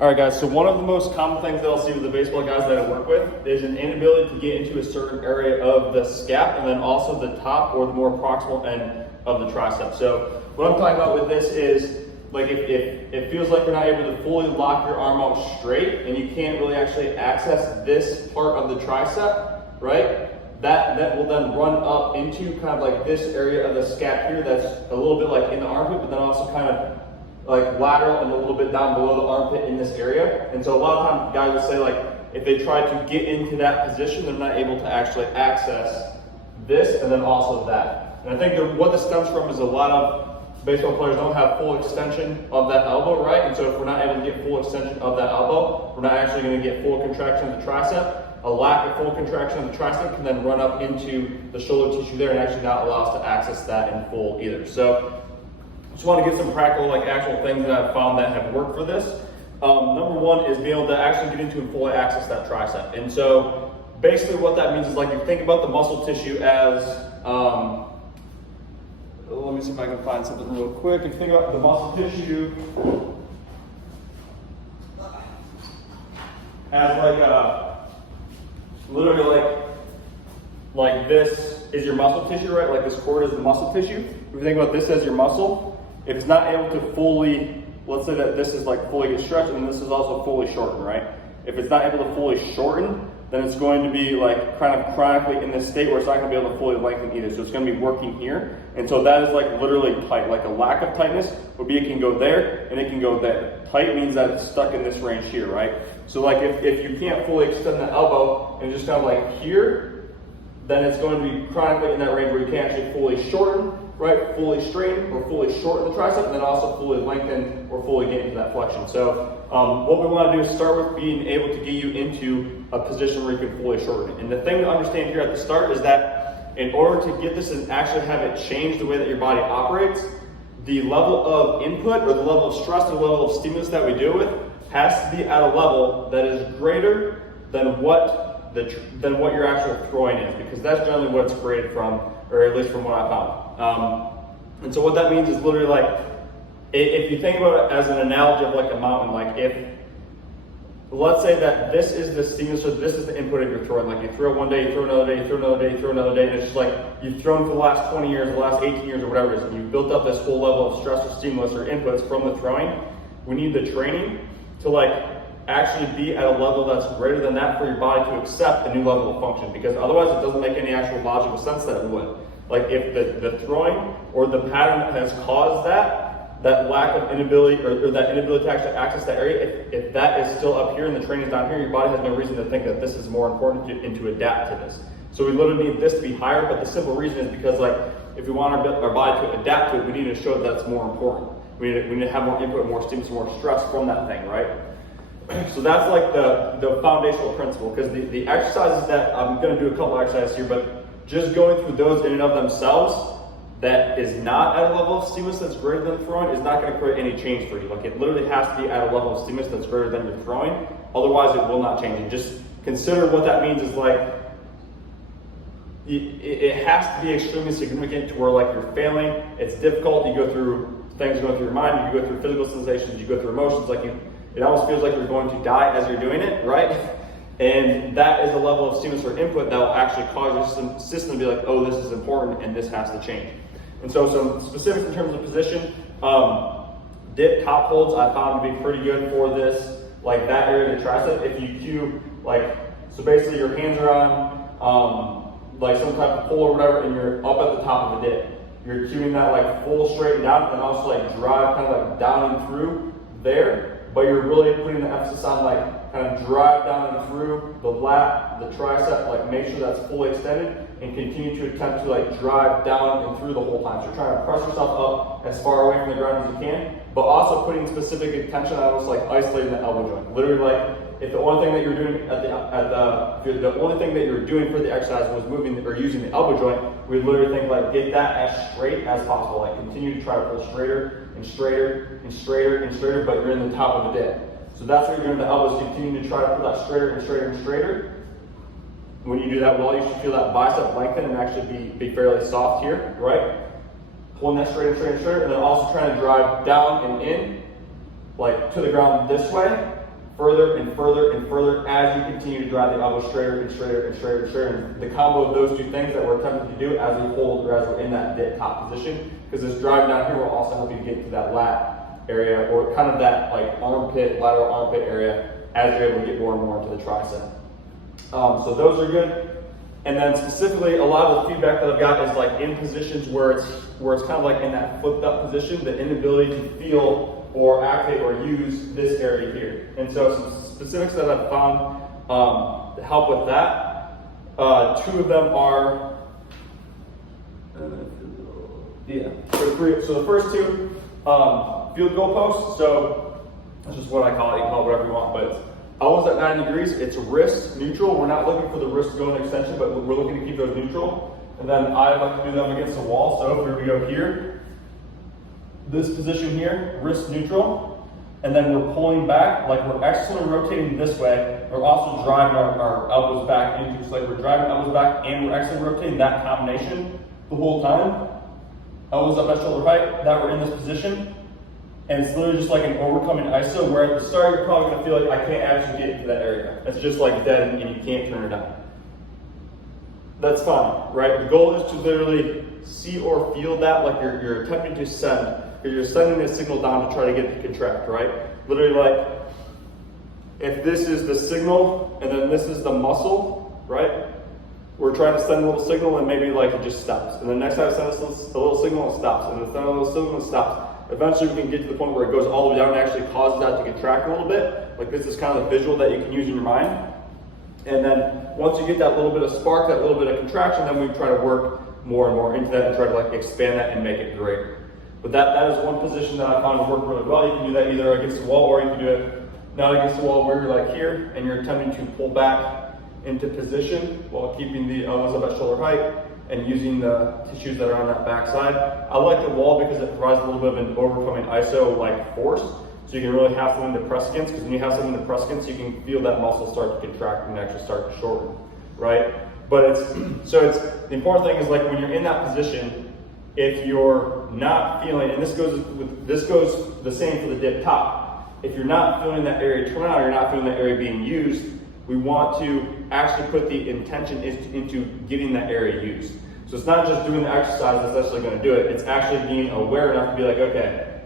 All right, guys, so one of the most common things that I'll see with the baseball guys that I work with is an inability to get into a certain area of the scap and then also the top or the more proximal end of the tricep. So what I'm talking about with this is, like, if it feels like you're not able to fully lock your arm out straight and you can't really actually access this part of the tricep, right? That will then run up into kind of like this area of the scap here that's a little bit like in the armpit, but then also kind of like lateral and a little bit down below the armpit in this area. And so a lot of times guys will say, like, if they try to get into that position, they're not able to actually access this and then also that. And I think that what this stems from is a lot of baseball players don't have full extension of that elbow, right? And so if we're not able to get full extension of that elbow, we're not actually going to get full contraction of the tricep. A lack of full contraction of the tricep can then run up into the shoulder tissue there and actually not allow us to access that in full either. So just want to get some practical, like, actual things that I've found that have worked for this. Number one is being able to actually get into and fully access that tricep. And so basically what that means is, like, you think about the muscle tissue as, let me see if I can find something real quick. If you think about the muscle tissue as literally like this is your muscle tissue, right? Like this cord is the muscle tissue. If you think about this as your muscle, if it's not able to fully, let's say that this is like fully get stretched and this is also fully shortened, right? If it's not able to fully shorten, then it's going to be like kind of chronically in this state where it's not going to be able to fully lengthen either. So it's going to be working here. And so that is like literally tight. Like a lack of tightness would be it can go there and it can go there. Tight means that it's stuck in this range here, right? So like if you can't fully extend the elbow and just kind of like here, then it's going to be chronically in that range where you can't actually fully shorten, right? Fully straighten or fully shorten the tricep, and then also fully lengthen or fully get into that flexion. So what we want to do is start with being able to get you into a position where you can fully shorten it. And the thing to understand here at the start is that in order to get this and actually have it change the way that your body operates, the level of input or the level of stress or the level of stimulus that we deal with has to be at a level that is greater than what your actual throwing is, because that's generally what it's created from, or at least from what I found. And so what that means is literally like, if you think about it as an analogy of like a mountain, like if, let's say that this is the stimulus, or this is the input of your throwing. Like you throw one day, you throw another day, you throw another day, you throw another day, and it's just like you've thrown for the last 20 years, the last 18 years, or whatever it is, and you've built up this whole level of stress or stimulus or inputs from the throwing. We need the training to like actually be at a level that's greater than that for your body to accept a new level of function, because otherwise it doesn't make any actual logical sense that it would. Like if the throwing or the pattern that has caused that lack of inability or that inability to actually access that area, if that is still up here and the training is down here, your body has no reason to think that this is more important and to adapt to this. So we literally need this to be higher, but the simple reason is because, like, if we want our body to adapt to it, we need to show that that's more important. We need to have more input, more stimulus, more stress from that thing, right? So that's like the foundational principle, because the exercises that I'm going to do a couple exercises here, but just going through those in and of themselves, that is not at a level of stimulus that's greater than throwing, is not going to create any change for you. Like it literally has to be at a level of stimulus that's greater than your throwing, otherwise it will not change. And just consider what that means is like, it has to be extremely significant to where like you're failing, it's difficult, you go through things going through your mind, you go through physical sensations, you go through emotions, like it almost feels like you're going to die as you're doing it, right? And that is a level of stimulus or input that will actually cause your system to be like, oh, this is important and this has to change. And so some specifics in terms of position, dip top holds I found to be pretty good for this, like that area of the tricep. If you cue, like, so basically your hands are on like some type of pull or whatever, and you're up at the top of the dip. You're cueing that like full straight down and also like drive kind of like down and through there, but you're really putting the emphasis on like kind of drive down and through the lat, the tricep, like make sure that's fully extended and continue to attempt to like drive down and through the whole time. So you're trying to press yourself up as far away from the ground as you can, but also putting specific attention on almost like isolating the elbow joint. Literally, like if the only thing that you're doing the only thing that you're doing for the exercise was moving or using the elbow joint, we literally think like get that as straight as possible. Like continue to try to pull straighter and straighter and straighter and straighter, but you're in the top of the dip. So that's what you're doing with the elbows. Continue to try to pull that straighter and straighter and straighter. When you do that well, you should feel that bicep lengthen and actually be fairly soft here, right? Pulling that straighter and straighter and straighter, and then also trying to drive down and in, like to the ground this way, further and further and further as you continue to drive the elbow straighter and straighter and straighter and straighter. And the combo of those two things that we're attempting to do as we hold or as we're in that dip top position, because this drive down here will also help you to get to that lat area, or kind of that like armpit, lateral armpit area, as you're able to get more and more into the tricep. So those are good. And then specifically, a lot of the feedback that I've got is like in positions where it's kind of like in that flipped up position, the inability to feel or activate or use this area here. And so some specifics that I've found to help with that, two of them are, so the first two, field goal posts. So that's just what I call it. You can call it whatever you want, but it's elbows at 90 degrees. It's wrist neutral. We're not looking for the wrist to go in extension, but we're looking to keep those neutral. And then I like to do them against the wall. So if we go here, this position here, wrist neutral, and then we're pulling back, like we're externally rotating this way. We're also driving our elbows back into, so like we're driving elbows back and we're externally rotating that combination the whole time. Elbows up at shoulder height, that we're in this position. And it's literally just like an overcoming ISO, where at the start you're probably gonna feel like I can't actually get into that area. It's just like dead and you can't turn it down. That's fine, right? The goal is to literally see or feel that like you're attempting to send. You're sending a signal down to try to get it to contract, right? Literally like, if this is the signal and then this is the muscle, right? We're trying to send a little signal and maybe like it just stops. And the next time I send a little signal, it stops. And then send a little signal, it stops. Eventually we can get to the point where it goes all the way down and actually causes that to contract a little bit. Like this is kind of the visual that you can use in your mind. And then once you get that little bit of spark, that little bit of contraction, then we try to work more and more into that and try to like expand that and make it greater. But that is one position that I found to work really well. You can do that either against the wall or you can do it not against the wall where you're like here and you're attempting to pull back into position while keeping the elbows up at shoulder height and using the tissues that are on that back side. I like the wall because it provides a little bit of an overcoming ISO like force. So you can really have something to press against, because when you have something to press against, you can feel that muscle start to contract and actually start to shorten, right? But the important thing is like when you're in that position, if you're not feeling, and this goes the same for the dip top. If you're not feeling that area turn on, or you're not feeling that area being used, we want to actually put the intention into getting that area used. So it's not just doing the exercise that's actually going to do it. It's actually being aware enough to be like, okay,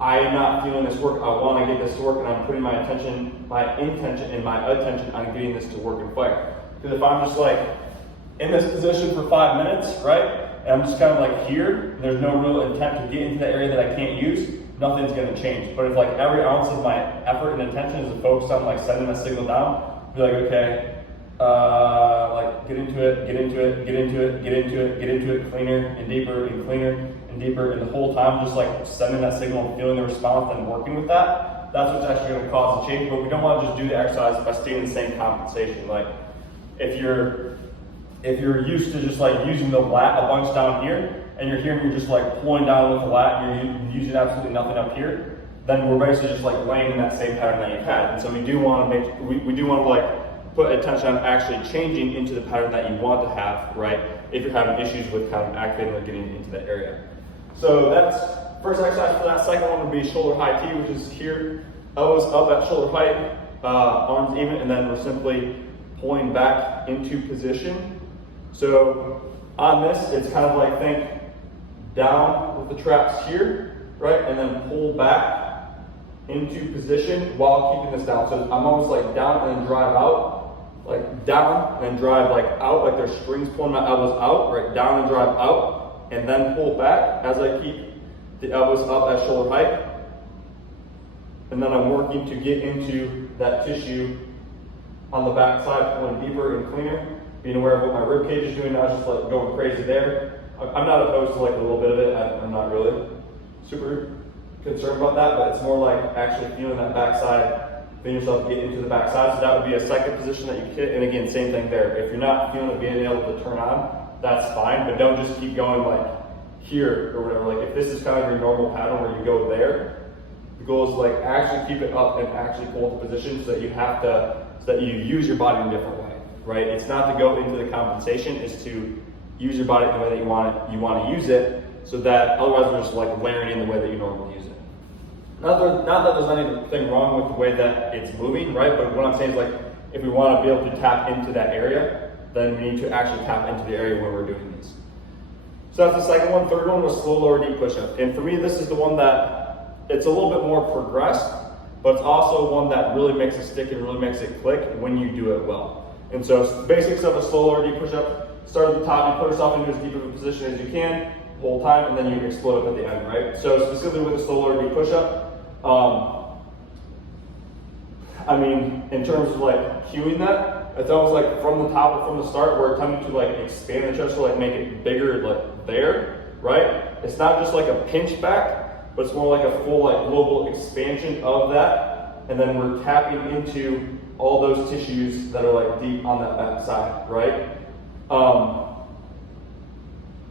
I am not feeling this work. I want to get this to work, and I'm putting my intention, and my attention on getting this to work and fire. Because if I'm just like in this position for 5 minutes, right, and I'm just kind of like here, and there's no real intent to get into the area that I can't use, nothing's going to change. But if like every ounce of my effort and intention is focused on like sending that signal down, be like, okay, like get into it, cleaner and deeper and cleaner and deeper, and the whole time just like sending that signal and feeling the response and working with that. That's what's actually going to cause the change. But we don't want to just do the exercise by staying in the same compensation. Like if you're used to just like using the lat a bunch down here, and you're here and you're just like pulling down with the lat and you're using absolutely nothing up here, then we're basically just like laying in that same pattern that you've had. And so we do want to like put attention on actually changing into the pattern that you want to have, right? If you're having issues with kind of activating or getting into that area. So that's first exercise for that. Second one would be shoulder high T, which is here, elbows up at shoulder height, arms even, and then we're simply pulling back into position. So on this, it's kind of like think down with the traps here, right? And then pull back into position while keeping this down. So I'm almost like down and then drive out, like down and drive like out, like there's strings pulling my elbows out, right? Down and drive out, and then pull back as I keep the elbows up at shoulder height. And then I'm working to get into that tissue on the back side, pulling deeper and cleaner, being aware of what my rib cage is doing, not just like going crazy there. I'm not opposed to like a little bit of it. I'm not really super concerned about that, but it's more like actually feeling that backside, feeling yourself get into the backside. So that would be a second position that you hit. And again, same thing there. If you're not feeling it being able to turn on, that's fine, but don't just keep going like here or whatever. Like if this is kind of your normal pattern where you go there, the goal is to like actually keep it up and actually pull the position so that you use your body in a different way, right? It's not to go into the compensation, it's to use your body in the way that you want to use it, so that otherwise we're just like layering in the way that you normally use it. Not that there's anything wrong with the way that it's moving, right? But what I'm saying is like, if we want to be able to tap into that area, then we need to actually tap into the area when we're doing these. So that's the second one. Third one was slow, lower, deep push-up. And for me, this is the one that it's a little bit more progressed, but it's also one that really makes it stick and really makes it click when you do it well. And so basics of a slow, lower, deep push-up, start at the top, you put yourself into as deep of a position as you can, whole time, and then you explode up at the end, right? So specifically with a slow, lower, deep push-up, I mean, in terms of like cueing that, it's almost like from the top or from the start, we're attempting to like expand the chest to like make it bigger, like there, right? It's not just like a pinch back, but it's more like a full like global expansion of that, and then we're tapping into all those tissues that are like deep on that back side, right? So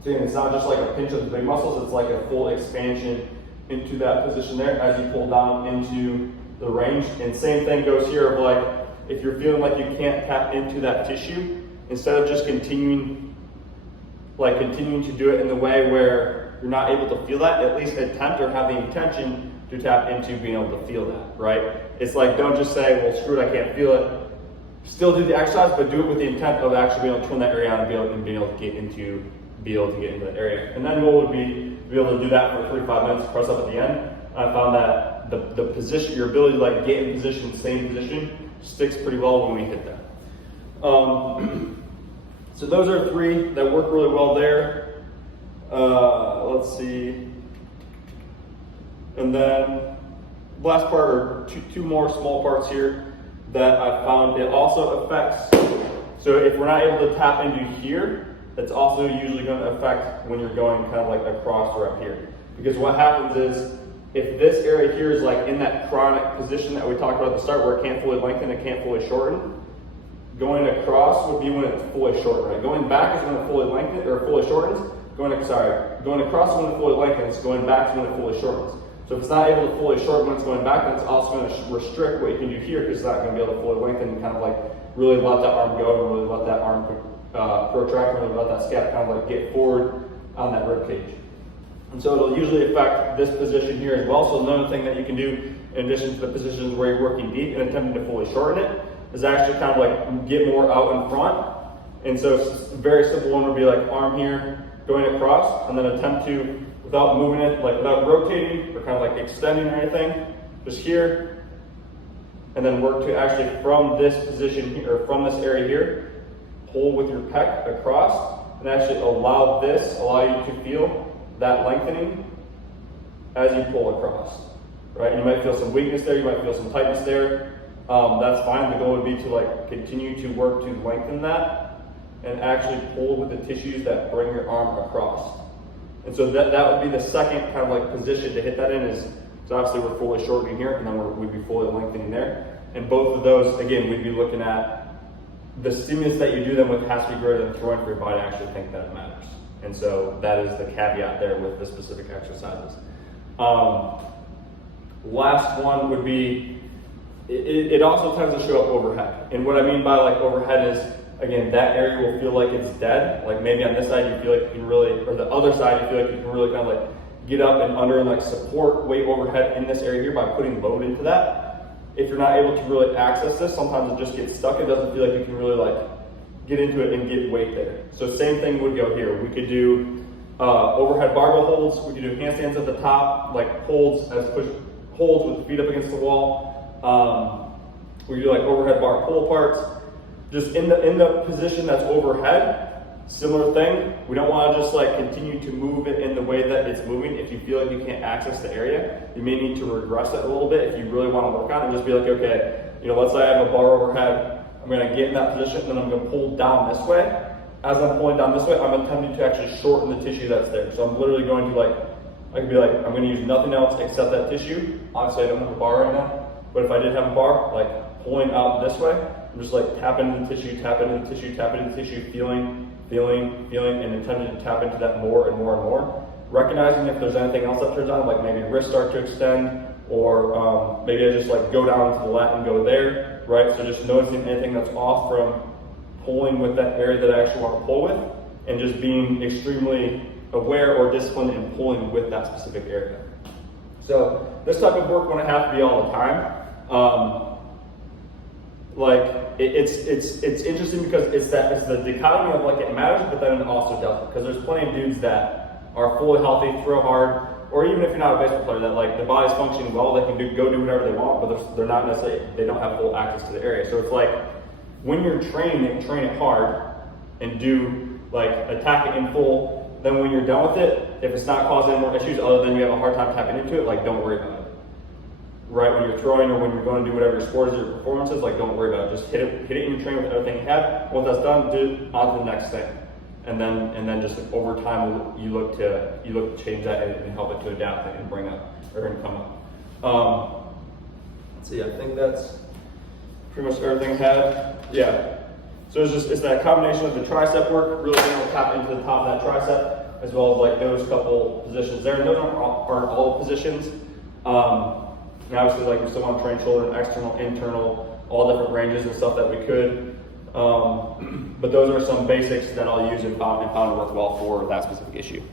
again, it's not just like a pinch of the big muscles, it's like a full expansion into that position there as you pull down into the range. And same thing goes here of like, if you're feeling like you can't tap into that tissue, instead of just continuing to do it in the way where you're not able to feel that, at least attempt or have the intention to tap into being able to feel that, right? It's like, don't just say, well, screw it, I can't feel it. Still do the exercise, but do it with the intent of actually being able to turn that area on and being able to get into that area. And then goal would be to be able to do that for 35 minutes, press up at the end. I found that the position, your ability to like get in position, same position, sticks pretty well when we hit that. So those are three that work really well there. Let's see. And then last part are two more small parts here that I found it also affects. So if we're not able to tap into here, it's also usually going to affect when you're going kind of like across or up here. Because what happens is, if this area here is like in that chronic position that we talked about at the start where it can't fully lengthen, it can't fully shorten, going across would be when it's fully shortened, right? Going back is when it fully lengthens or fully shortens. Going across is when it fully lengthens, going back is when it fully shortens. So if it's not able to fully shorten when it's going back, then it's also going to restrict what you can do here because it's not going to be able to fully lengthen and kind of like really let that arm go and really let that arm protract and really let that scap kind of like get forward on that rib cage. And so it'll usually affect this position here as well. So another thing that you can do in addition to the positions where you're working deep and attempting to fully shorten it is actually kind of like get more out in front. And so it's a very simple one would be like arm here going across and then attempt to, without moving it, like without rotating or kind of like extending or anything, just here, and then work to actually from this position here, or from this area here, pull with your pec across and actually allow you to feel that lengthening as you pull across, right? You might feel some weakness there, you might feel some tightness there. That's fine. The goal would be to like continue to work to lengthen that and actually pull with the tissues that bring your arm across. And so that would be the second kind of like position to hit that in is, so obviously we're fully shortening here and then we'd be fully lengthening there. And both of those, again, we'd be looking at the stimulus that you do them with has to be greater than throwing for your body to actually think that it matters. And so that is the caveat there with the specific exercises. Last one would be, it also tends to show up overhead. And what I mean by like overhead is, again, that area will feel like it's dead. Like maybe on this side you feel like you can really, or the other side you feel like you can really kind of like get up and under and like support weight overhead in this area here by putting load into that. If you're not able to really access this, sometimes it just gets stuck. It doesn't feel like you can really like get into it and get weight there. So same thing would go here. We could do overhead barbell holds. We could do handstands at the top, like holds with the feet up against the wall. We could do like overhead bar pull parts. Just in the position that's overhead, similar thing. We don't want to just like continue to move it in the way that it's moving. If you feel like you can't access the area, you may need to regress it a little bit if you really want to work on it. And just be like, okay, let's say I have a bar overhead. I'm going to get in that position and then I'm going to pull down this way. As I'm pulling down this way, I'm attempting to actually shorten the tissue that's there. So I'm literally going to I could be like, I'm going to use nothing else except that tissue. Obviously I don't have a bar right now, but if I did have a bar, like pulling out this way, I'm just like tapping into the tissue, tapping into the tissue, tapping into the tissue, feeling, and attempting to tap into that more and more and more. Recognizing if there's anything else that turns on, like maybe wrists start to extend, or maybe I just like go down to the lat and go there, right? So just noticing anything that's off from pulling with that area that I actually want to pull with, and just being extremely aware or disciplined in pulling with that specific area. So this type of work wouldn't have to be all the time. It's interesting because it's the dichotomy of like it matters, but then it also doesn't. Because there's plenty of dudes that are fully healthy, throw hard, or even if you're not a baseball player, that like the body's functioning well, they can go do whatever they want, but they're not necessarily, they don't have full access to the area. So it's like when you're training, train it hard and do like attack it in full. Then when you're done with it, if it's not causing any more issues other than you have a hard time tapping into it, like don't worry about it. Right, when you're throwing or when you're going to do whatever your sport is or your performance is, like don't worry about it. Just hit it in your train with everything you have. Once that's done, do on to the next thing. And then just over time you look to change that and help it to adapt and bring up or come up. Let's see, I think that's pretty much everything I had. Yeah. So it's that combination of the tricep work, really being able to tap into the top of that tricep, as well as like those couple positions there. And those aren't all positions. And obviously, like we still want to train shoulder, external, internal, all different ranges and stuff that we could. But those are some basics that I'll use and found to work well for that specific issue.